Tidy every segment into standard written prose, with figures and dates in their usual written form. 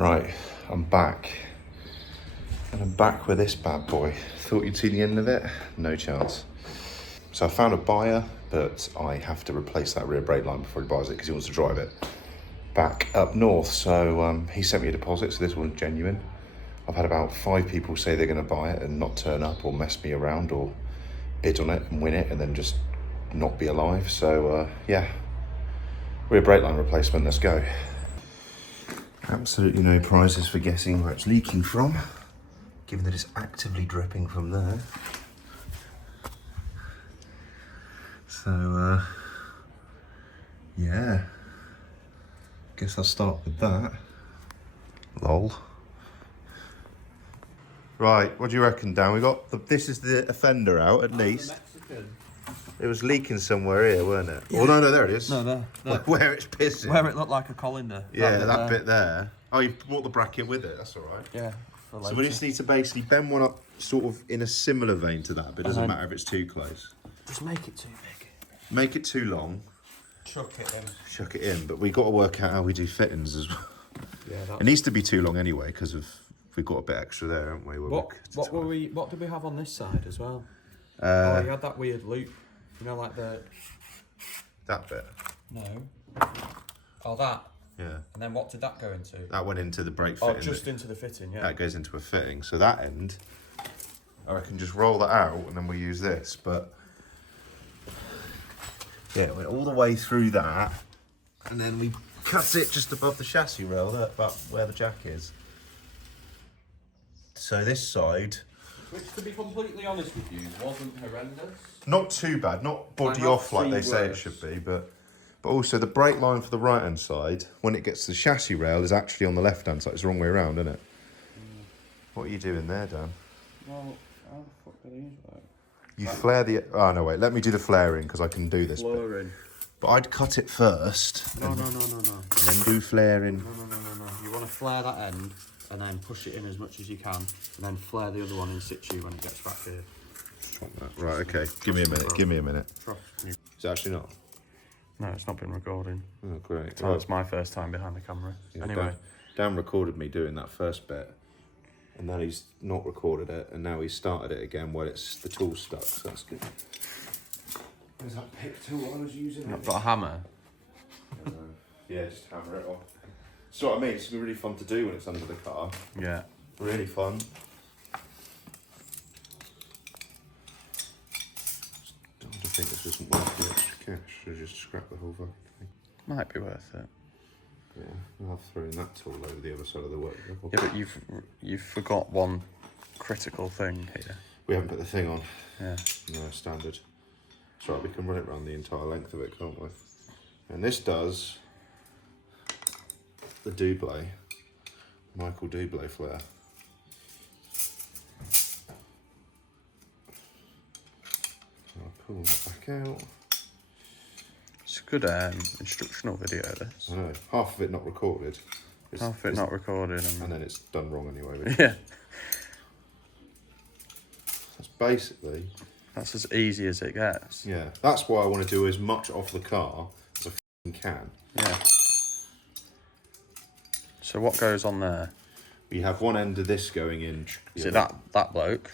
Right, I'm back. And I'm back with this bad boy. Thought you'd see the end of it? No chance. So I found a buyer, but I have to replace that rear brake line before he buys it because he wants to drive it back up north. So he sent me a deposit, so this one's genuine. I've had about 5 people say they're going to buy it and not turn up or mess me around or bid on it and win it and then just not be alive. So yeah, rear brake line replacement, let's go. Absolutely no prizes for guessing where it's leaking from, given that it's actively dripping from there. So yeah, guess I'll start with that. Lol. Right, what do you reckon, Dan? We got this is the offender out at least. It was leaking somewhere here, weren't it? Yeah. Oh no, there it is. No, there. Where it's pissing. Where it looked like a colander. Yeah, that bit there. Oh, you brought the bracket with it. That's all right. Yeah. So we just need to basically bend one up, sort of in a similar vein to that, but it doesn't matter if it's too close. Just make it too big. Make it too long. Chuck it in. Chuck it in, but we got to work out how we do fittings as well. Yeah. It needs to be too long anyway because of we've got a bit extra there, haven't we? What did we have on this side as well? You had that weird loop. You know, like that bit. No. Oh, that. Yeah. And then what did that go into? That went into the brake fitting. Oh, just into the fitting, yeah. That goes into a fitting. So that end, I reckon just roll that out and then we use this. But yeah, it went all the way through that, and then we cut it just above the chassis rail, about where the jack is. So this side, which, to be completely honest with you, wasn't horrendous. Not too bad, not body off like they say it should be, but also the brake line for the right hand side, when it gets to the chassis rail, is actually on the left hand side. It's the wrong way around, isn't it? What are you doing there, Dan? Well, how the fuck do these work? You flare the... Oh, no, wait. Let me do the flaring, because I can do this bit. But I'd cut it first. No. And then do flaring. No. You want to flare that end, and then push it in as much as you can, and then flare the other one in situ when it gets back here. Right, okay. Give me a minute. It's actually not? No, it's not been recording. Oh, great. So it's my first time behind the camera. Yeah, anyway. Dan recorded me doing that first bit, and then he's not recorded it, and now he's started it again while the tool's stuck, so that's good. Where's that pick tool I was using? Not got a hammer? Yeah, just hammer it off. So what I mean, it's going to be really fun to do when it's under the car. Yeah. Really fun. I think this isn't worth the extra cash, so just scrap the whole fucking thing. Might be worth it. Yeah, I'll have thrown that tool over the other side of the work. Yeah, but you've forgot one critical thing here. We haven't put the thing on. Yeah. No, standard. It's right, we can run it around the entire length of it, can't we? And this does the Double, Michael Double flare. I'll pull that back out. It's a good instructional video, this. I know, half of it not recorded. Half of it not recorded. And then it's done wrong anyway. Yeah. That's basically... That's as easy as it gets. Yeah, that's why I want to do as much off the car as I can. Yeah. So what goes on there? We have one end of this going in. Is it that bloke?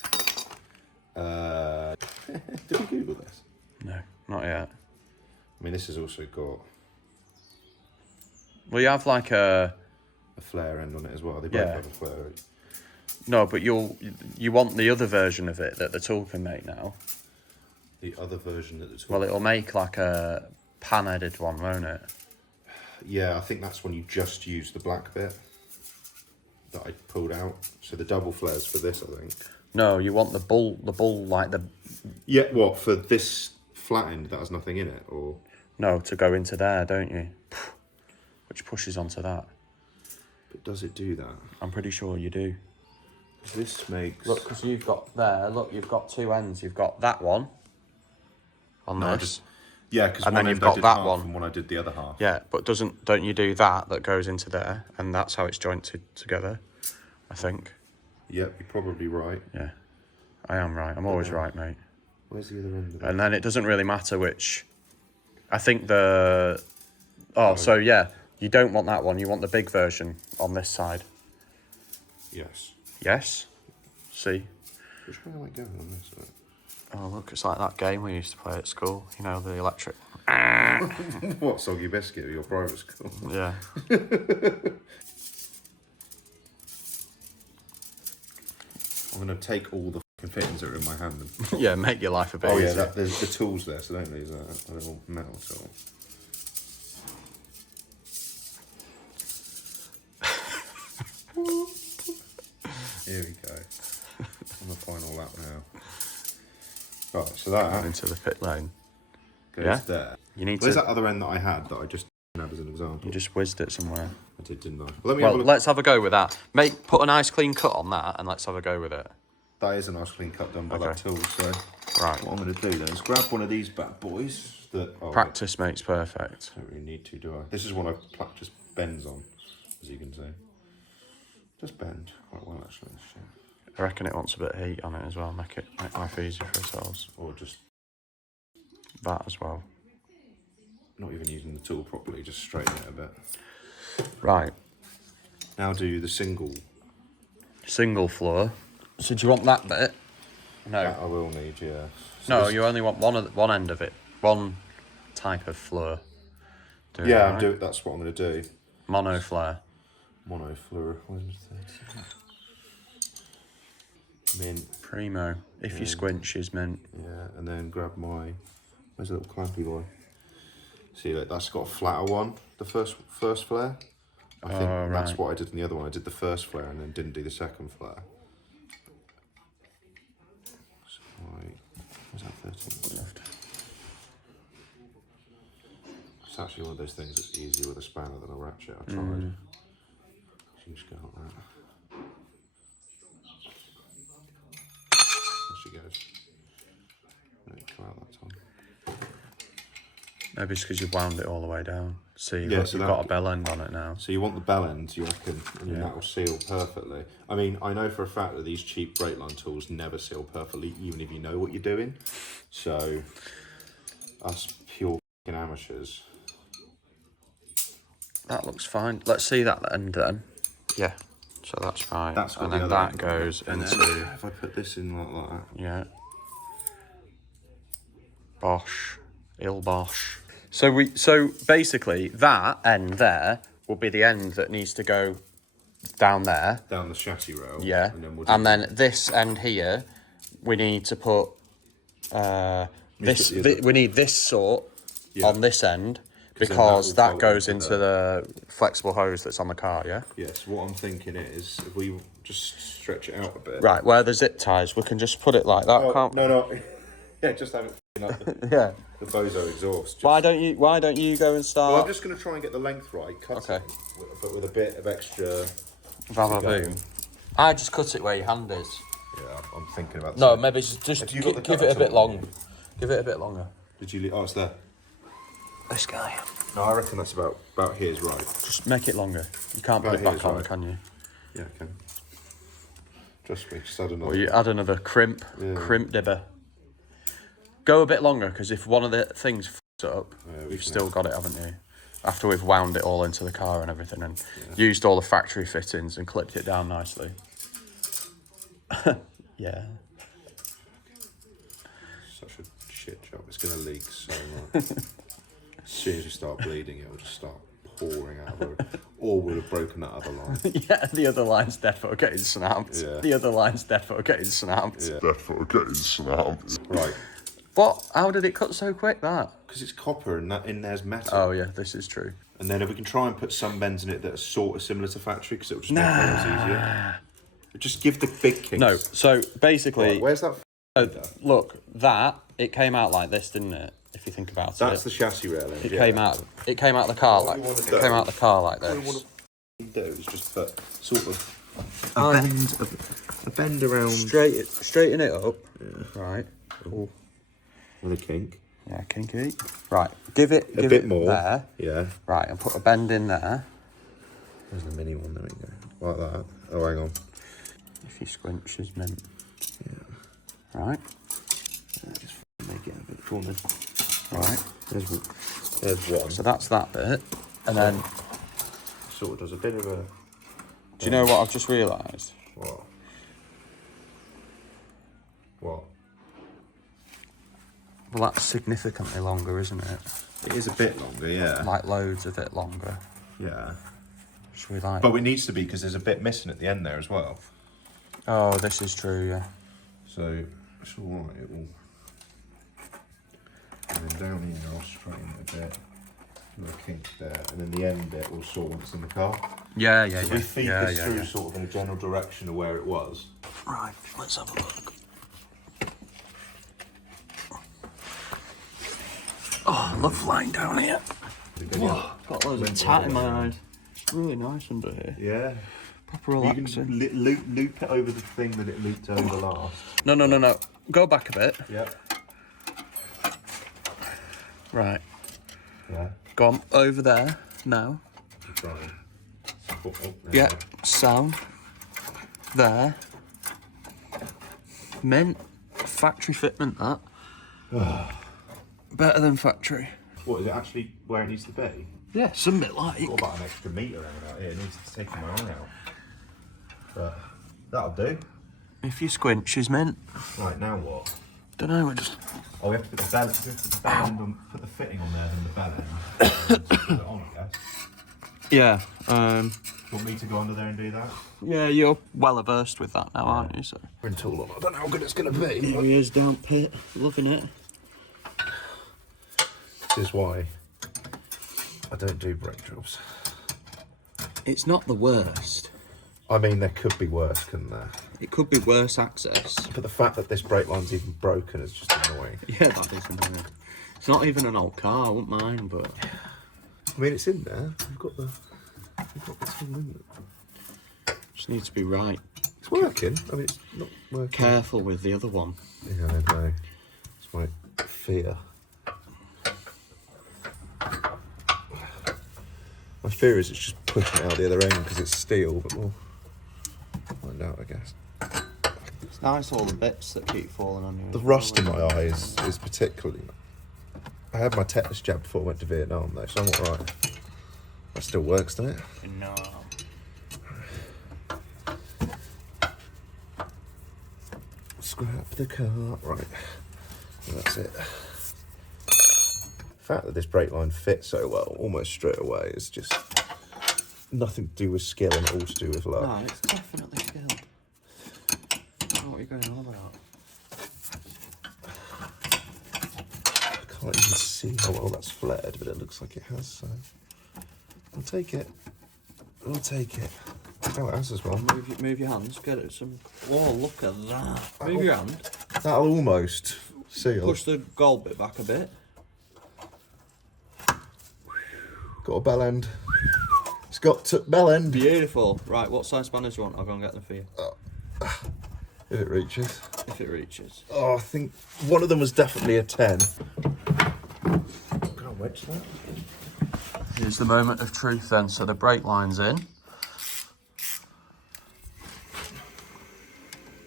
Did we Google this? No, not yet. I mean, this has also got... Well, you have like a flare end on it as well. They both have a flare end. No, but you want the other version of it that the tool can make now. The other version that the tool... Well, it'll make like a pan-headed one, won't it? Yeah, I think that's when you just use the black bit that I pulled out. So the double flares for this, I think. No, you want the bull like the... Yeah, what, for this flat end that has nothing in it, or...? No, to go into there, don't you? Which pushes onto that. But does it do that? I'm pretty sure you do. This makes... Look, because you've got there, look, you've got 2 ends. You've got that one on this. Yeah, because then you've got that one. And one I did the other half. Yeah, but don't you do that goes into there, and that's how it's jointed together, I think. Yep, you're probably right. Yeah, I am right. I'm always right, mate. Where's the other end of that? And then it doesn't really matter which... I think the... Oh, so yeah, you don't want that one. You want the big version on this side. Yes. Yes. See? Which way am I going on this? Oh, look, it's like that game we used to play at school. You know, the electric. What, Soggy Biscuit or your private school? Yeah. I'm going to take all the fucking fittings that are in my hand and... Yeah, make your life a bit Oh yeah, easier. there's the tools there, so don't lose that. A little metal tool. Here we go. On the final lap now. Right, so that Into the pit lane. goes there. You need Where's to... that other end that I had that I just had as an example? You just whizzed it somewhere. I did, didn't I? Let me Well, have a look. let's have a go with that. Put a nice clean cut on that and let's have a go with it. That is a nice clean cut done by that tool, so... Right. What I'm going to do then is grab one of these bad boys that... Oh, Practice makes perfect. I don't really need to, do I? This is one I've just bends on, as you can see. Just bend quite well, actually. I reckon it wants a bit of heat on it as well. Make life easier for ourselves. Or just That as well. not even using the tool properly, just straighten it a bit. Right. Now do the single. Single floor. So do you want that bit? No. That I will need, yeah. So No, this, you only want one end of it. One type of floor. yeah, that's what I'm going to do. Mono flare. Mono fleur. Mint. Primo. If you squint, she's mint. Yeah, and then grab my... Where's the little clampy boy? See, look, that's got a flatter one, the first flare. I think that's what I did in the other one. I did the first flare and then didn't do the second flare. So, where's that 13? Left. It's actually one of those things that's easier with a spanner than a ratchet. I tried. You can just go like that. There she goes. Come out that time. Maybe it's because you've wound it all the way down. See, Yeah, look, so you've got a bell end on it now. So you want the bell end, you reckon, and then that will seal perfectly. I mean, I know for a fact that these cheap brake line tools never seal perfectly, even if you know what you're doing. So, us pure f***ing amateurs. That looks fine. Let's see that end then. Yeah, so that's fine. That's and then that goes into... If I put this in like that. Yeah. Bosh. Il bosh. So basically that end there will be the end that needs to go down there. Down the chassis rail. Yeah. And then this end here, we need to put we need this sort on this end because that goes into the flexible hose that's on the car, yeah? Yes, what I'm thinking is if we just stretch it out a bit. Right, where the zip ties, we can just put it like that, can't we? No. Yeah, just have it up Yeah. the bozo exhaust. Why don't you go and start? Well, I'm just going to try and get the length right, cut it, but with a bit of extra... Boom. I just cut it where your hand is. Yeah, I'm thinking about... No, maybe just give it a bit longer. Give it a bit longer. Did you... Oh, it's there. This guy. No, I reckon that's about here's right. Just make it longer. You can't put it back on, can you? Yeah, I can. Trust me, just add another... Well, you add another crimp dibber. Go a bit longer, because if one of the things f***s up, you've still got it, haven't you? After we've wound it all into the car and everything, and used all the factory fittings and clipped it down nicely. Yeah. Such a shit job. It's going to leak so much. As soon as you start bleeding, it will just start pouring out of it. Or would have broken that other line. Yeah, the other line's defo getting snapped. Yeah. The other line's defo getting snapped. Yeah. Defo getting snapped. Right. What? How did it cut so quick, that? Because it's copper and that in there's metal. Oh, yeah, this is true. And then if we can try and put some bends in it that are sort of similar to factory, because it will just make things easier. Just give the big kicks. No, so basically... Right, where's that? Look, it came out like this, didn't it? If you think about it. That's the chassis railing. It came out the car like this. What you want to do is just put sort of a bend around. Straighten it up. Yeah. Right. Cool. With a kink. Yeah, kinky. Right. Give it a bit more. There. Yeah. Right, and put a bend in there. There's the mini one. There we go. Like that. Oh, hang on. If you squint, she's mint. Yeah. Right. Just make it a bit cornered. Right. There's one. So that's that bit, and then sort of does a bit of a... Do you know what I've just realised? What? What? Well, that's significantly longer, isn't it? It is a bit longer, yeah. Like loads of it longer. Yeah. Should we like... But it needs to be because there's a bit missing at the end there as well. Oh, this is true, yeah. So it's all right. It will. And then down here, I'll straighten it a bit. A kink there, and then the end bit will sort once in the car. Yeah. So we feed this through sort of in a general direction of where it was. Right, let's have a look. Oh, I love flying down here. Whoa, got loads of tat in my eyes. Really nice under here. Yeah. Proper relaxing. You can loop it over the thing that it looped over last. No. Go back a bit. Yep. Right. Yeah. Go on, over there, now. Yeah, sound. There. Mint. Factory fitment, that. Better than factory. What, is it actually where it needs to be? Yeah, some bit like. What about an extra metre out here? It needs to take my eye out. But that'll do. If you squint, she's mint. Right, now what? Don't know, we're just... Oh, we have to put the bell, put the fitting on there, then the bell end. Put it on, I guess. Yeah, Do you want me to go under there and do that? yeah, you're well versed with that now, aren't you? So. We're in tool on. I don't know how good it's going to be. Here he is down pit, loving it. This is why I don't do brake jobs. It's not the worst. I mean, there could be worse, couldn't there? It could be worse access. But the fact that this brake line's even broken is just annoying. Yeah, that is annoying. It's not even an old car, I wouldn't mind, but... I mean, it's in there. We've got the tool in it. Just needs to be right. It's working. I mean, it's not working. Careful with the other one. Yeah, I know. It's my fear. My fear is it's just pushing it out the other end because it's steel, but we'll find out, I guess. It's nice, all the bits that keep falling on you. The rust in my eyes is particularly... I had my tetanus jab before I went to Vietnam, though, so I'm alright. That still works, doesn't it? No. Scrap the car. Right. That's it. The fact that this brake line fits so well almost straight away is just nothing to do with skill and all to do with luck. No, it's definitely skill. I don't know what you're going on about. I can't even see how well that's flared, but it looks like it has, so I'll take it. I'll take it. Oh, it has as well. Move your hands, get it some... Oh, look at that. Move your hand. That'll almost seal. Push the gold bit back a bit. Got a bell end. It's got to bell end. Beautiful. Right, what size spanners do you want? I'll go and get them for you. If it reaches. If it reaches. Oh, I think one of them was definitely a 10. Can I wedge that? Here's the moment of truth then. So the brake line's in.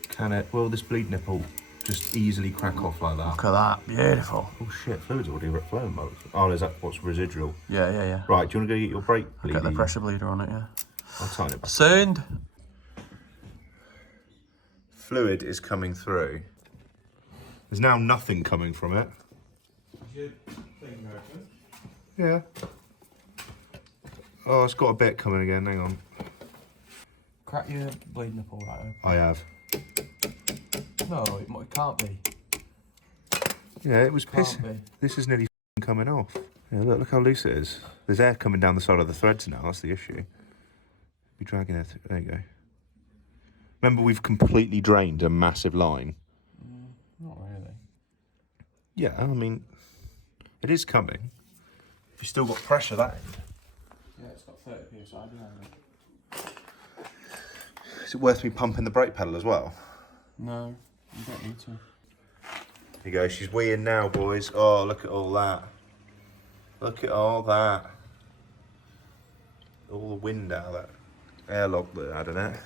Can it? Will this bleed nipple just easily crack off like that? Look at that. Beautiful. Oh shit, fluid's already flowing. Oh, is that what's residual? Yeah. Right, do you want to go get your brake bleed? Get the pressure bleeder on it, yeah. I'll tighten it back. Soon. Fluid is coming through. There's now nothing coming from it. Yeah. Oh, it's got a bit coming again, hang on. Crack your bleed nipple right open. I have. No, it can't be. Yeah, it was piss. Can't be. This is nearly coming off. Yeah, look how loose it is. There's air coming down the side of the threads now, that's the issue. Be dragging it through. There you go. Remember, we've completely drained a massive line. Not really. Yeah, I mean, it is coming. You've still got pressure that end. Yeah, it's got 30 psi behind it. Is it worth me pumping the brake pedal as well? No, you don't need to. Here you go, she's weeing now, boys. Oh, look at all that. Look at all that. All the wind out of that airlock that it had in it.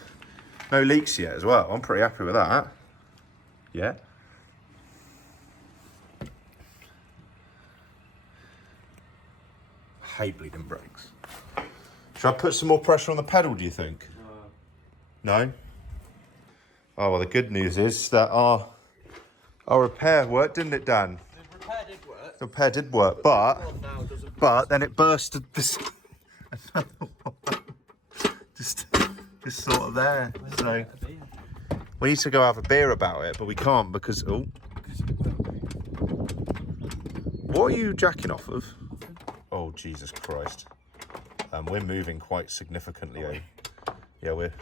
No leaks yet as well. I'm pretty happy with that. Yeah. I hate bleeding brakes. Should I put some more pressure on the pedal, do you think? No? Oh, well, the good news is that our repair worked, didn't it, Dan? The repair did work. The repair did work, but then it bursted this just sort of there. So we need to go have a beer about it, but we can't because what are you jacking off of? Oh, Jesus Christ. We're moving quite significantly. Yeah, we're...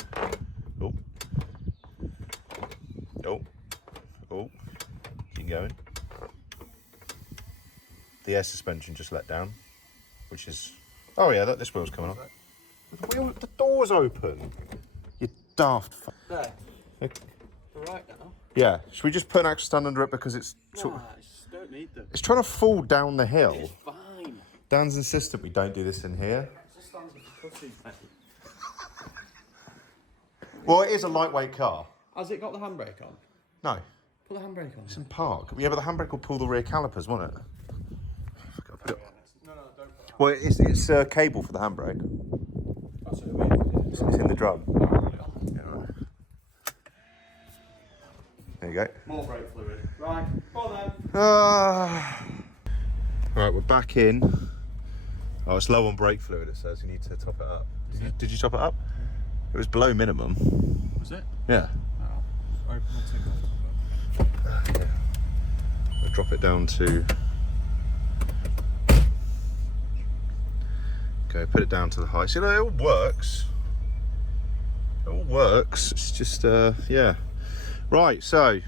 Oh. Keep going. The air suspension just let down, which is... Oh, yeah, this wheel's coming off. The door's open. You daft fuck. There. Right now. Yeah, should we just put an extra stand under it because it's... Don't need them. It's trying to fall down the hill. It's fine. Dan's insistent we don't do this in here. Well, it is a lightweight car. Has it got the handbrake on? No. Put the handbrake on. It's in park. Yeah, but the handbrake will pull the rear calipers, won't it? No, don't put it on. Well, it's a cable for the handbrake. That's what I mean. It's in the drum. Yeah, right. There you go. More brake fluid. Right, go then. Right, we're back in. Oh, it's low on brake fluid, it says. You need to top it up. Did you top it up? It was below minimum. Was it? Yeah. Oh, Yeah. I'll drop it down to... Okay, put it down to the height. See, it all works. It all works. It's just, yeah. Right, so,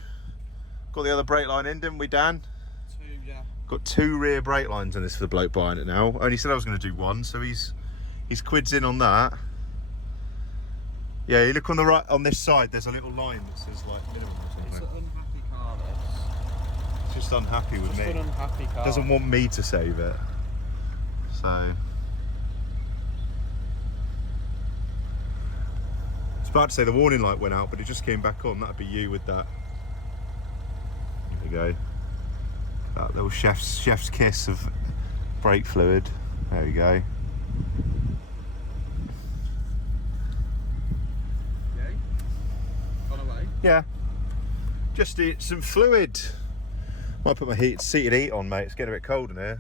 got the other brake line in, didn't we, Dan? Two, yeah. Got 2 rear brake lines in this for the bloke buying it now. Only said I was going to do one, so he's quids in on that. Yeah, you look on the right, on this side, there's a little line that says like minimum or something. It's an unhappy car, this. It's just unhappy with me. Just an unhappy car. Doesn't want me to save it. So. I was about to say the warning light went out, but it just came back on. That'd be you with that. There you go. That little chef's kiss of brake fluid. There you go. Okay. Gone away. Yeah. Just some fluid. Might put my seated heat on, mate. It's getting a bit cold in here.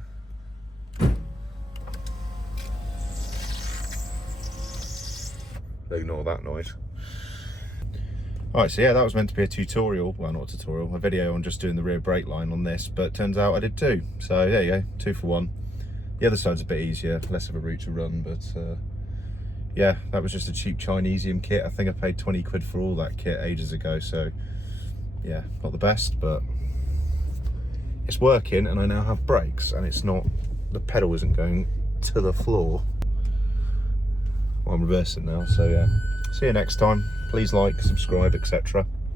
Ignore that noise. Alright, so yeah, that was meant to be a tutorial. Well, not a tutorial, a video on just doing the rear brake line on this, but turns out I did 2. So there you go, 2 for 1. The other side's a bit easier, less of a route to run, but yeah, that was just a cheap Chinesium kit. I think I paid 20 quid for all that kit ages ago, so yeah, not the best, but it's working, and I now have brakes, and it's not, the pedal isn't going to the floor. Well, I'm reversing now, so yeah. See you next time. Please like, subscribe, etc.